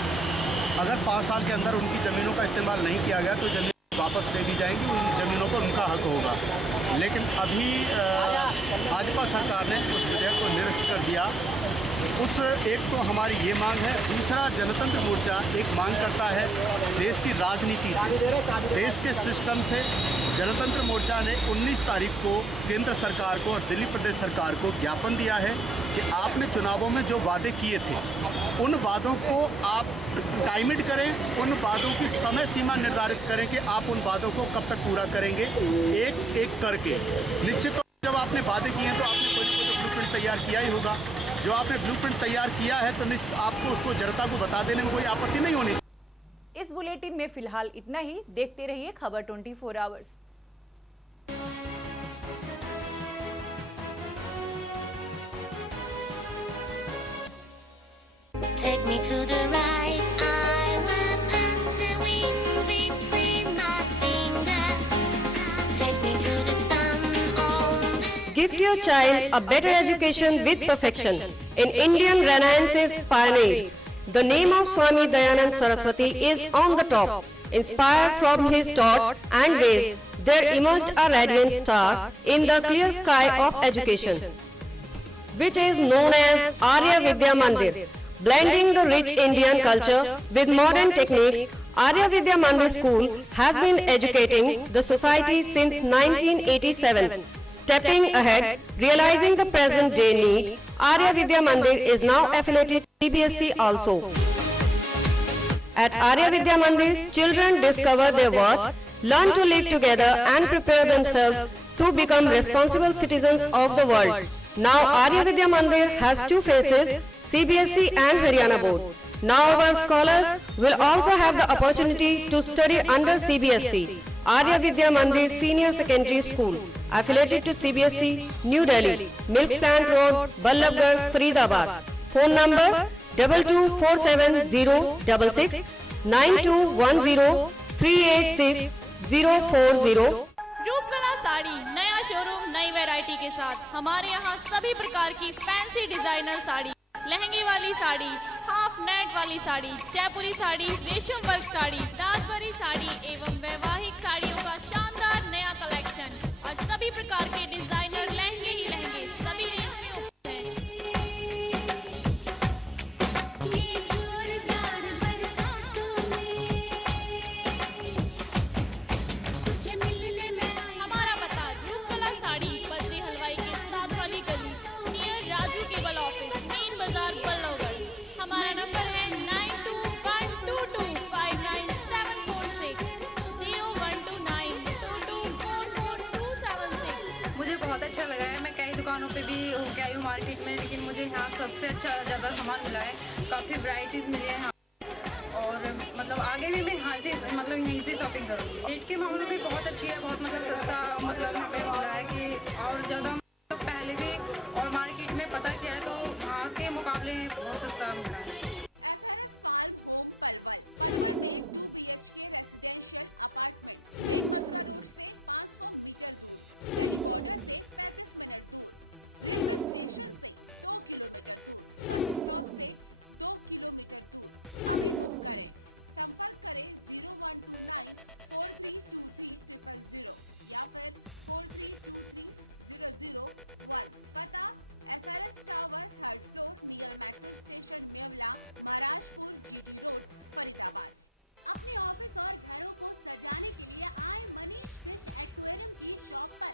अगर 5 साल के अंदर उनकी ज़मीनों का इस्तेमाल नहीं किया गया तो ज़मीन वापस दे दी जाएगी, उन ज़मीनों पर उनका हक होगा। लेकिन अभी भाजपा सरकार ने उस विधेयक को निरस्त कर दिया। उस एक तो हमारी ये मांग है। दूसरा, जनतंत्र मोर्चा एक मांग करता है देश की राजनीति से, देश के सिस्टम से। जनतंत्र मोर्चा ने 19 तारीख को केंद्र सरकार को और दिल्ली प्रदेश सरकार को ज्ञापन दिया है कि आपने चुनावों में जो वादे किए थे उन वादों को आप टाइमिट करें, उन वादों की समय सीमा निर्धारित करें कि आप उन वादों को कब तक पूरा करेंगे, एक एक करके। निश्चित तौर पर जब आपने वादे किए हैं तो आपने कोई ना कोई ब्लूप्रिंट तैयार किया ही होगा। जो आपने ब्लूप्रिंट तैयार किया है तो आपको उसको जनता को बता देने में कोई आपत्ति नहीं होनी। इस बुलेटिन में फिलहाल इतना ही। देखते रहिए खबर 24 hours. Take me to the right, I will the way. Gift your child a better education with perfection in Indian Renaissance's pioneers. The name of Swami Dayanand Saraswati is on the top. Inspired from his thoughts and ways, there emerged a radiant star in the clear sky of education, which is known as Arya Vidya Mandir. Blending the rich Indian culture with modern techniques, Arya Vidya Mandir School has been educating the society since 1987. Stepping ahead, realizing the present day need, Arya Vidya Mandir is now affiliated to CBSE also. At Arya Vidya Mandir, children discover their worth, learn to live together and prepare themselves to become responsible citizens of the world. Now Arya Vidya Mandir has two faces, CBSE and Haryana Board. Now our scholars will also have the opportunity to study under CBSE. Arya Vidya Mandir Senior Secondary School, affiliated to CBSE, New Delhi, Milk Plant Road, Ballabgarh, Faridabad. Phone number 224706 9210 386 040. Roopkala sari नया showroom नई variety के साथ हमारे यहाँ सभी प्रकार की fancy designer sari, लहंगे वाली साड़ी, हाफ नेट वाली साड़ी, जयपुरी साड़ी, रेशम वर्क साड़ी, दासबरी साड़ी एवं वैवाहिक साड़ियों का शानदार नया कलेक्शन और सभी प्रकार के डिजाइनर लहंगे ही लहंगे सभी रेंज में उपलब्ध हैं। हमारा पता रूपकला साड़ी बद्री हलवाई के साथ वाली गली near Raju cable office, main बाजार, बल्लभगढ़। हमारा नंबर है 9212259746 012922444276। मुझे बहुत अच्छा लगा है। मैं कई दुकानों पे भी होके आई हूँ मार्केट में, लेकिन मुझे यहाँ सबसे अच्छा ज़्यादा सामान मिला है। काफ़ी वैरायटीज मिली है यहाँ और मतलब आगे भी मैं यहाँ से मतलब यहीं से शॉपिंग करूँगी। रेट के मामले में बहुत अच्छी है, बहुत मतलब सस्ता मतलब यहाँ पे मिल रहा है कि और ज़्यादा मतलब पहले भी और मार्केट में पता किया है तो वहाँ के मुकाबले बहुत सस्ता मिल रहा है। SRS फार्म होम पलवल में 2 BHK residential apartment, main Mathura road से 500 मीटर दूर, दिल्ली बॉर्डर से 35 मिनट दूर, रेलवे स्टेशन से 2 किलोमीटर दूर, बस स्टॉप से 2 किलोमीटर दूर। अभी बुक करें, संपर्क करें 0129432300 या फिर 4323001। पता SRS tower 3rd floor near metro station Mewla, Maharajpur, GT road, Faridabad. अपने ऑफिस और घरों को सजाने के लिए आए मनीष फिश एक्वेरियम की शॉप पर।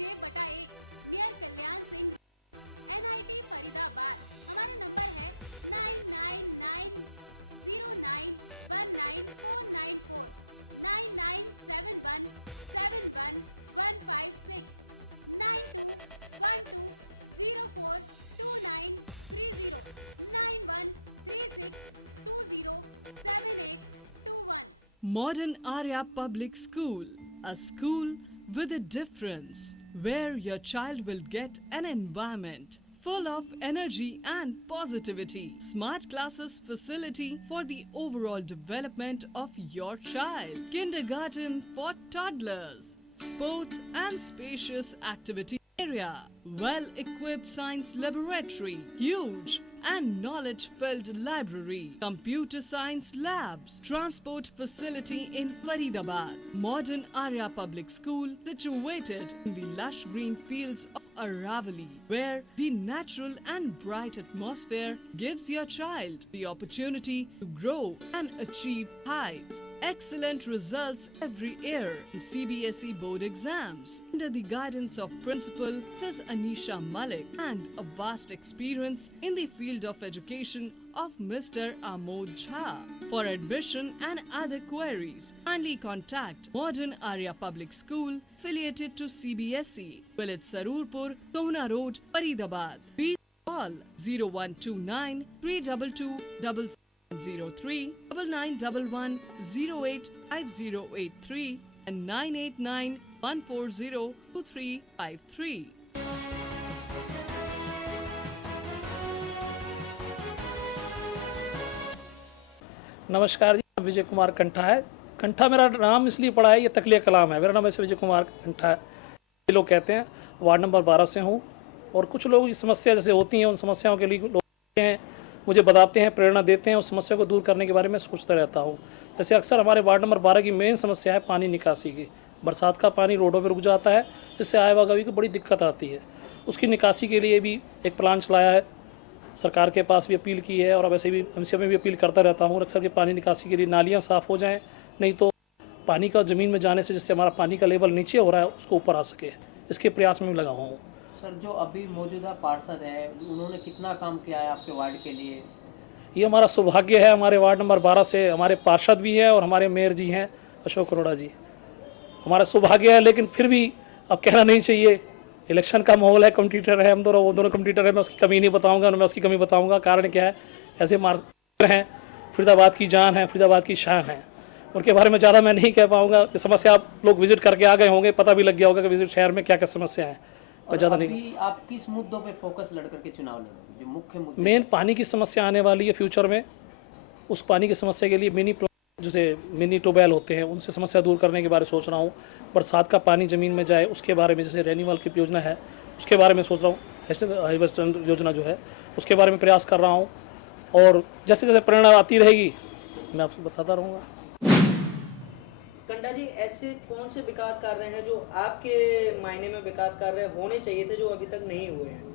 J/1 near Kalyan Singh, NIT Faridabad. हमारा नंबर है 9990919494 9971711156 9212042930 9136207821। Modern Arya Public School, a school with a difference, where your child will get an environment full of energy and positivity. Smart classes facility for the overall development of your child. Kindergarten for toddlers. Sports and spacious activity area. Well-equipped science laboratory. Huge and knowledge-filled library. Computer science labs. Transport facility in Faridabad. Modern Arya Public School situated in the lush green fields of Aravali, where the natural and bright atmosphere gives your child the opportunity to grow and achieve heights. Excellent results every year in CBSE board exams under the guidance of Principal Ms. Anisha Malik and a vast experience in the field of education of Mr. Amod Jha. For admission and other queries, kindly contact Modern Arya Public School affiliated to CBSE, Village Sarurpur, Sohna Road, Faridabad. Please call 0129 322 03 9911 085083 and 989 140 2353. नमस्कार जी, विजय कुमार कंठा है। कंठा मेरा नाम इसलिए पड़ा है, ये तकलिया कलाम है। मेरा नाम ऐसे विजय कुमार कंठा है, ये लोग कहते हैं। वार्ड नंबर 12 से हूँ और कुछ लोग इस समस्या जैसे होती हैं, उन समस्याओं के लिए लोग हैं, मुझे बताते हैं, प्रेरणा देते हैं, उस समस्या को दूर करने के बारे में सोचता रहता हूँ। जैसे अक्सर हमारे वार्ड नंबर 12 की मेन समस्या है पानी निकासी की। बरसात का पानी रोडों पर रुक जाता है, जिससे आवागमन की बड़ी दिक्कत आती है। उसकी निकासी के लिए भी एक प्लान चलाया है, सरकार के पास भी अपील की है और अब ऐसे भी एमसीए में भी अपील करता रहता हूँ। अक्सर के पानी निकासी के लिए नालियाँ साफ़ हो जाएँ, नहीं तो पानी का ज़मीन में जाने से जिससे हमारा पानी का लेवल नीचे हो रहा है उसको ऊपर आ सके, इसके प्रयास में भी लगा हुआ हूँ। सर, जो अभी मौजूदा पार्षद है उन्होंने कितना काम किया है आपके वार्ड के लिए? ये हमारा सौभाग्य है, हमारे वार्ड नंबर 12 से हमारे पार्षद भी हैं और हमारे मेयर जी हैं अशोक अरोड़ा जी। हमारा सौभाग्य है, लेकिन फिर भी अब कहना नहीं चाहिए, इलेक्शन का माहौल है, कम्पिटिटर है, हम दोनों, वो दोनों कम्पिटिटर है। मैं उसकी कमी नहीं बताऊंगा, मैं उसकी कमी बताऊंगा। कारण क्या है, ऐसे मार्ग हैं, फरीदाबाद की जान है, फरीदाबाद की शान है, उनके बारे में ज़्यादा मैं नहीं कह पाऊंगा। ये समस्या आप लोग विजिट करके आ गए होंगे, पता भी लग गया होगा कि विजिट शहर में क्या क्या समस्या है। ज़्यादा नहीं, आप किस मुद्दों पे फोकस लड़ करके चुनाव लड़ेंगे? जो मुख्य मुद्दे, मेन पानी की समस्या आने वाली है फ्यूचर में। उस पानी की समस्या के लिए जैसे मिनी ट्यूबवेल होते हैं, उनसे समस्या दूर करने के बारे में सोच रहा हूँ। बरसात का पानी ज़मीन में जाए उसके बारे में, जैसे रेनीवाल की योजना है उसके बारे में सोच रहा हूँ। हार्वेस्टर योजना जो है उसके बारे में प्रयास कर रहा हूँ, और जैसे जैसे प्रेरणा आती रहेगी मैं आपसे बताता रहूँगा। कंठा जी, ऐसे कौन से विकास कार्य हैं जो आपके मायने में विकास कार्य होने चाहिए थे जो अभी तक नहीं हुए हैं?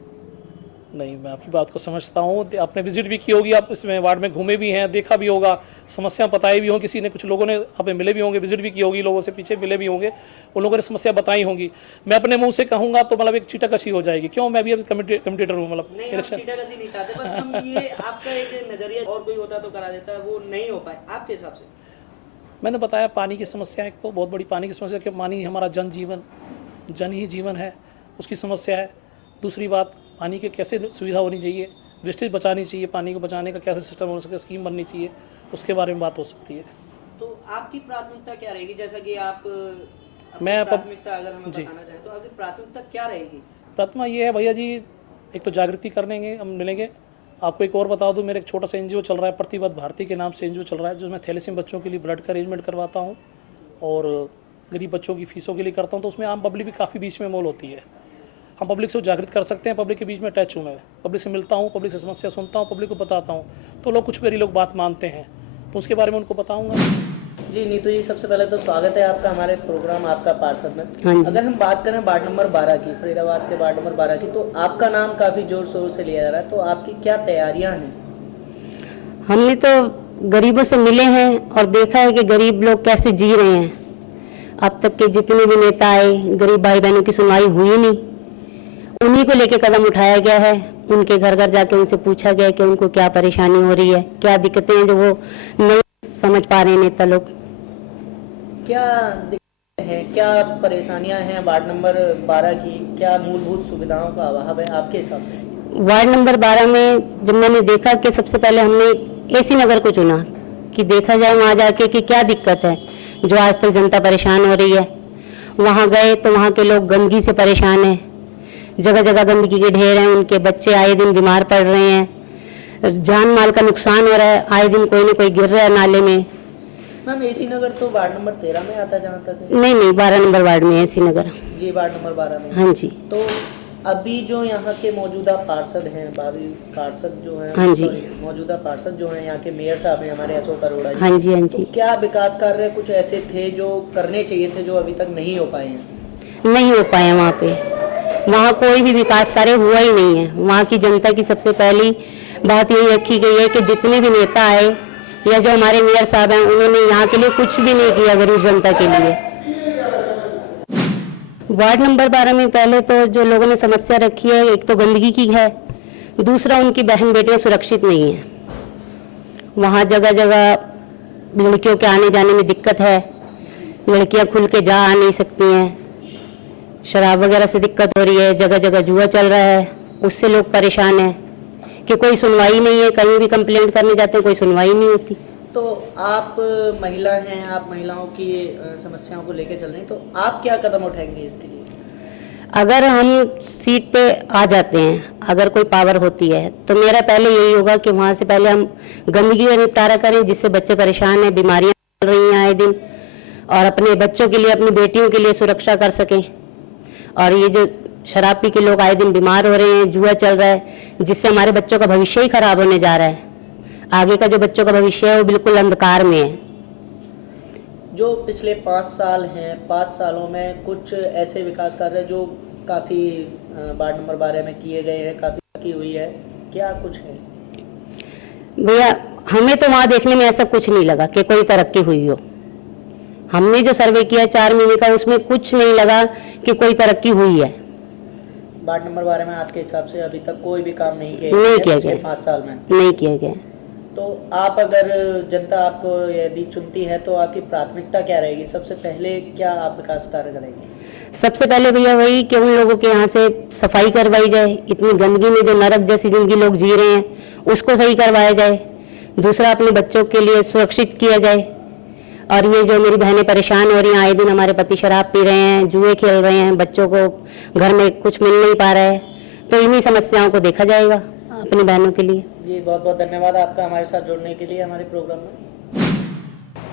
नहीं, मैं आपकी बात को समझता हूँ। आपने विजिट भी की होगी, आप इसमें वार्ड में घूमे भी हैं, देखा भी होगा, समस्या बताई भी होंगी, किसी ने, कुछ लोगों ने हमें मिले भी होंगे, विजिट भी की होगी, लोगों से पीछे मिले भी होंगे, उन लोगों ने समस्या बताई होंगी। मैं अपने मुंह से कहूंगा तो मतलब एक चीटाकशी हो जाएगी। क्यों, मैं भी अभी कम्पिटिटर हूँ, मतलब इलेक्शन चीटाकशी नहीं चाहते, बस हम ये आपका एक नजरिया और कोई होता तो करा देता, वो नहीं हो पाए आपके हिसाब से। मैंने बताया पानी की समस्या, एक तो बहुत बड़ी पानी की समस्या कि पानी हमारा जन ही जीवन है, उसकी समस्या है। दूसरी बात, पानी के कैसे सुविधा होनी चाहिए, वेस्टेज बचानी चाहिए, पानी को बचाने का कैसे सिस्टम हो सके, स्कीम बननी चाहिए, उसके बारे में बात हो सकती है। तो आपकी प्राथमिकता क्या रहेगी? जैसा कि आप मैं प्राथमिकता अगर हमें बताना चाहें तो आपकी प्राथमिकता क्या रहेगी? प्राथमिकता ये है भैया जी, एक तो जागृति करने हम मिलेंगे। आपको एक और बता दूं, मेरा एक छोटा सा एनजीओ चल रहा है, प्रतिबद्ध भारती के नाम से एनजीओ चल रहा है, जो मैं थैलेसीमिया बच्चों के लिए ब्लड का अरेंजमेंट करवाता हूँ और गरीब बच्चों की फीसों के लिए करता हूँ। तो उसमें आम पब्लिक भी काफ़ी बीच में मोल होती है। हम पब्लिक से जागृत कर सकते हैं, पब्लिक के बीच में अटैच हूँ मैं, पब्लिक से मिलता हूँ, पब्लिक से समस्या सुनता हूँ, पब्लिक को बताता हूँ, तो लोग कुछ मेरी लोग बात मानते हैं, तो उसके बारे में उनको बताऊँगा। जी नीतू जी, सबसे पहले तो स्वागत है आपका हमारे प्रोग्राम आपका पार्षद में। हाँ, अगर हम बात करें वार्ड नंबर 12 की, फरीदाबाद के वार्ड नंबर 12 की, तो आपका नाम काफी जोर शोर से लिया जा रहा है, तो आपकी क्या तैयारियां हैं? हमने तो गरीबों से मिले हैं और देखा है कि गरीब लोग कैसे जी रहे हैं। अब तक के जितने भी नेता आए, गरीब भाई बहनों की सुनवाई हुई नहीं, उन्हीं को लेके कदम उठाया गया है। उनके घर घर जाके उनसे पूछा गया कि उनको क्या परेशानी हो रही है, क्या दिक्कतें हैं जो वो नहीं समझ पा रहे हैं नेता लोग। क्या दिक्कतें हैं, क्या परेशानियां हैं वार्ड नंबर 12 की? क्या मूलभूत सुविधाओं का अभाव है आपके हिसाब से? वार्ड नंबर 12 में जब मैंने देखा कि सबसे पहले हमने एसी नगर को चुना कि देखा जाए वहां जाके कि क्या दिक्कत है जो आज तक जनता परेशान हो रही है। वहां गए तो वहां के लोग गंदगी से परेशान हैं, जगह जगह गंदगी के ढेर हैं, उनके बच्चे आए दिन बीमार पड़ रहे हैं, जान माल का नुकसान हो रहा है, आए दिन कोई न कोई गिर रहा है नाले में। मैम, एसी नगर तो वार्ड नंबर 13 में आता है जहाँ तक? नहीं, 12 नंबर वार्ड में एसी नगर। जी, वार्ड नंबर 12 में। हाँ जी। तो अभी जो यहाँ के मौजूदा पार्षद हैं, भावी पार्षद जो हैं, हाँ जी, मौजूदा पार्षद जो हैं यहाँ के मेयर साहब हैं हमारे अशोक अरोड़ा जी। हाँ जी, हाँ जी। तो क्या विकास कार्य कुछ ऐसे थे जो करने चाहिए थे जो अभी तक नहीं हो पाए हैं? नहीं हो पाए वहाँ पे, वहाँ कोई भी विकास कार्य हुआ ही नहीं है। वहाँ की जनता की सबसे पहली बात यही रखी गई है कि जितने भी नेता आए या जो हमारे मेयर साहब हैं, उन्होंने यहाँ के लिए कुछ भी नहीं किया गरीब जनता के लिए। वार्ड नंबर 12 में पहले तो जो लोगों ने समस्या रखी है, एक तो गंदगी की है, दूसरा उनकी बहन बेटियां सुरक्षित नहीं है। वहाँ जगह जगह लड़कियों के आने जाने में दिक्कत है, लड़कियां खुल के जा आ नहीं सकती हैं, शराब वगैरह से दिक्कत हो रही है, जगह जगह जुआ चल रहा है, उससे लोग परेशान हैं कि कोई सुनवाई नहीं है। कहीं भी कंप्लेंट करने जाते हैं, कोई सुनवाई नहीं होती। तो आप महिला हैं, आप महिलाओं की समस्याओं को लेकर चल रही हैं, तो आप क्या कदम उठाएंगे इसके लिए? अगर हम सीट पे आ जाते हैं, अगर कोई पावर होती है, तो मेरा पहले यही होगा कि वहां से पहले हम गंदगी का निपटारा करें, जिससे बच्चे परेशान हैं, बीमारियां चल रही हैं आए दिन, और अपने बच्चों के लिए, अपनी बेटियों के लिए सुरक्षा कर सकें। और ये जो शराब पी के लोग आए दिन बीमार हो रहे हैं, जुआ चल रहा है, जिससे हमारे बच्चों का भविष्य ही खराब होने जा रहा है। आगे का जो बच्चों का भविष्य है वो बिल्कुल अंधकार में है। जो पिछले 5 साल हैं, 5 सालों में कुछ ऐसे विकास कार्य जो काफी वार्ड नंबर 12 में किए गए हैं, काफी की हुई है, क्या कुछ है? भैया हमें तो वहां देखने में ऐसा कुछ नहीं लगा कि कोई तरक्की हुई हो। हमने जो सर्वे किया 4 महीने का, उसमें कुछ नहीं लगा कि कोई तरक्की हुई है। वार्ड नंबर 12 में आपके हिसाब से अभी तक कोई भी काम नहीं किया गया 5 साल में? नहीं किया गया। तो आप अगर जनता आपको यदि चुनती है तो आपकी प्राथमिकता क्या रहेगी? सबसे पहले क्या आप विकास कार्य करेंगे? सबसे पहले भैया वही कि उन लोगों के यहाँ से सफाई करवाई जाए। इतनी गंदगी में जो नरक जैसी जिंदगी लोग जी रहे हैं उसको सही करवाया जाए। दूसरा, अपने बच्चों के लिए सुरक्षित किया जाए। और ये जो मेरी बहनें परेशान हो रही हैं, आए दिन हमारे पति शराब पी रहे हैं, जुए खेल रहे हैं, बच्चों को घर में कुछ मिल नहीं पा रहा है, तो इन्हीं समस्याओं को देखा जाएगा अपनी बहनों के लिए। जी बहुत बहुत धन्यवाद आपका हमारे साथ जुड़ने के लिए हमारे प्रोग्राम में।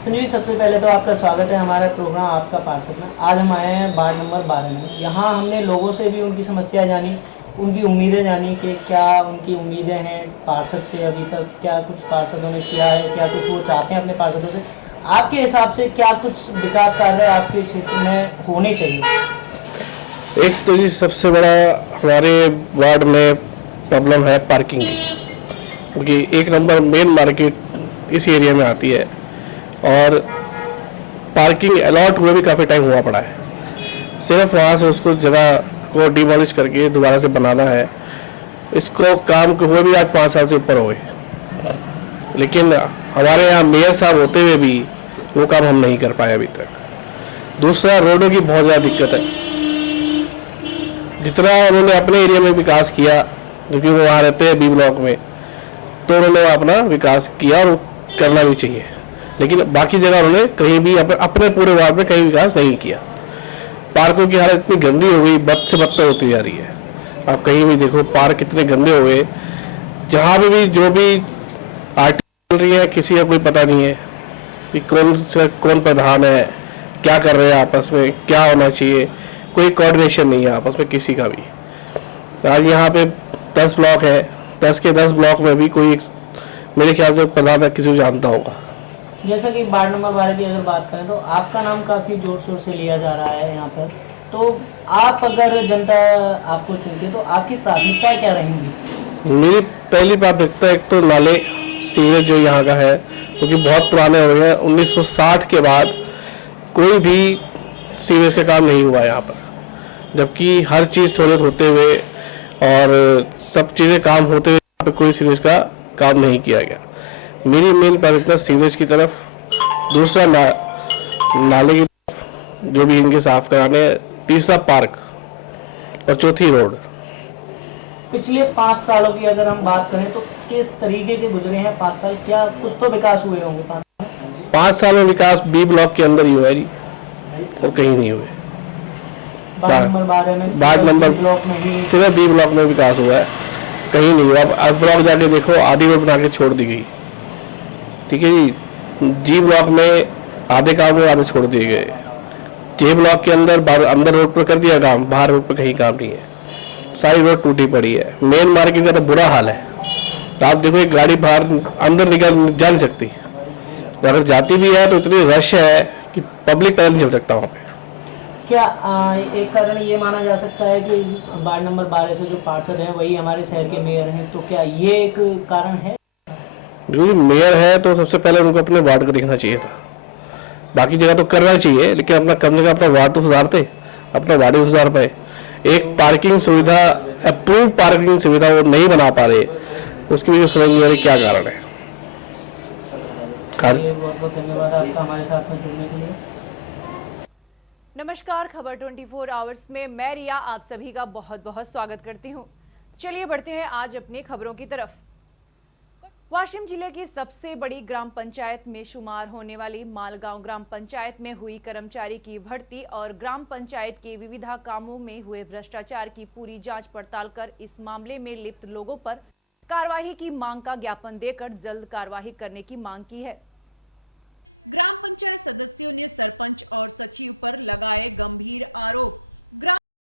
संजय जी, सबसे पहले तो आपका स्वागत है हमारा प्रोग्राम आपका पार्षद में। आज हम आए हैं वार्ड नंबर 12 में। यहाँ हमने लोगों से भी उनकी समस्या जानी, उनकी उम्मीदें जानी कि क्या उनकी उम्मीदें हैं पार्षद से, अभी तक क्या कुछ पार्षदों ने किया है, क्या कुछ वो चाहते हैं अपने पार्षदों से। आपके हिसाब से क्या कुछ विकास कार्य आपके क्षेत्र में होने चाहिए? एक तो जी सबसे बड़ा हमारे वार्ड में प्रॉब्लम है पार्किंग की, क्योंकि एक नंबर मेन मार्केट इस एरिया में आती है और पार्किंग अलॉट हुए भी काफी टाइम हुआ पड़ा है। सिर्फ वहां से उसको जगह को डिमोलिश करके दोबारा से बनाना है। इसको काम को हुए भी आज 5 साल से ऊपर हो गए, लेकिन हमारे यहाँ मेयर साहब होते हुए भी वो काम हम नहीं कर पाए अभी तक। दूसरा, रोडों की बहुत ज्यादा दिक्कत है। जितना उन्होंने अपने एरिया में विकास किया, क्योंकि वो वहां रहते हैं बी ब्लॉक में, तो उन्होंने अपना विकास किया और करना भी चाहिए, लेकिन बाकी जगह उन्होंने कहीं भी अपने पूरे वार्ड में कहीं विकास नहीं किया। पार्कों की हालत इतनी गंदी हो गई, बद से बदतर होती जा रही है। आप कहीं भी देखो पार्क इतने गंदे हो गए, जहां पे भी जो भी आर्टिकल चल रही है किसी का कोई पता नहीं है कि कौन प्रधान है, क्या कर रहे हैं आपस में, क्या होना चाहिए, कोई कोऑर्डिनेशन नहीं है आपस में किसी का भी। आज यहाँ पे 10 ब्लॉक है, 10 के 10 ब्लॉक में भी कोई मेरे ख्याल से प्रधान किसी को जानता होगा। जैसा कि वार्ड नंबर 12 की अगर बात करें तो आपका नाम काफी जोर शोर से लिया जा रहा है यहाँ पर, तो आप अगर जनता आपको चुनती है तो आपकी प्राथमिकता क्या रहेंगी? मेरी पहली प्राथमिकता एक तो नाले सीवरेज जो यहाँ का है, क्योंकि बहुत पुराने हो गए हैं। 1960 के बाद कोई भी सीवरेज का काम नहीं हुआ यहाँ पर, जबकि हर चीज सहूलियत होते हुए और सब चीजें काम होते हुए यहाँ पे कोई सीवरेज का काम नहीं किया गया। मेरी मेन प्राथमिकता सीवरेज की तरफ, दूसरा नाले की तरफ जो भी इनके साफ कराने, तीसरा पार्क और चौथी रोड। पिछले 5 सालों की अगर हम बात करें तो किस तरीके के गुजरे हैं 5 साल? क्या कुछ तो विकास हुए होंगे 5 साल में? विकास बी ब्लॉक के अंदर ही हुआ है जी, और कहीं नहीं हुए। वार्ड नंबर 12 में, वार्ड नंबर ब्लॉक में ही सिर्फ बी ब्लॉक में विकास हुआ है, कहीं नहीं हुआ। अब ब्लॉक जाके देखो, आधी रोड बना के छोड़ दी गई, ठीक है जी। जी ब्लॉक में आधे काम हुए, आधे छोड़ दिए गए। जे ब्लॉक के अंदर रोड पर कर दिया काम, बाहर रोड पर कहीं काम नहीं है, सारी रोड टूटी पड़ी है। मेन मार्केट का तो बुरा हाल है। तो आप देखो एक गाड़ी बाहर अंदर निकल जा नहीं सकती, अगर जाती भी है तो इतनी रश है कि पब्लिक पैदल नहीं चल सकता वहां पे। क्या एक कारण ये माना जा सकता है कि वार्ड नंबर 12 से जो पार्षद हैं वही हमारे शहर के मेयर हैं, तो क्या ये एक कारण है? जो मेयर है तो सबसे पहले उनको अपने वार्ड को देखना चाहिए था, बाकी जगह तो करना चाहिए, लेकिन अपना कम से कम अपना वार्ड तो सुधारते, अपना वार्ड ही सुधार पाए। एक पार्किंग सुविधा, अप्रूव पार्किंग सुविधा वो नहीं बना पा रहे, उसकी वजह समझ नहीं आ रही क्या कारण है। बहुत बहुत धन्यवाद आपका हमारे साथ में जुड़ने के लिए। नमस्कार, खबर 24 आवर्स में मैं रिया आप सभी का बहुत बहुत स्वागत करती हूं। चलिए बढ़ते हैं आज अपनी खबरों की तरफ। वाशिम जिले की सबसे बड़ी ग्राम पंचायत में शुमार होने वाली मालगांव ग्राम पंचायत में हुई कर्मचारी की भर्ती और ग्राम पंचायत के विविधा कामों में हुए भ्रष्टाचार की पूरी जांच पड़ताल कर इस मामले में लिप्त लोगों पर कार्रवाई की मांग का ज्ञापन देकर जल्द कार्रवाई करने की मांग की है। ग्राम पंचायत सदस्यों ने सरपंच और सचिव पर लगाए गंभीर आरोप। ग्राम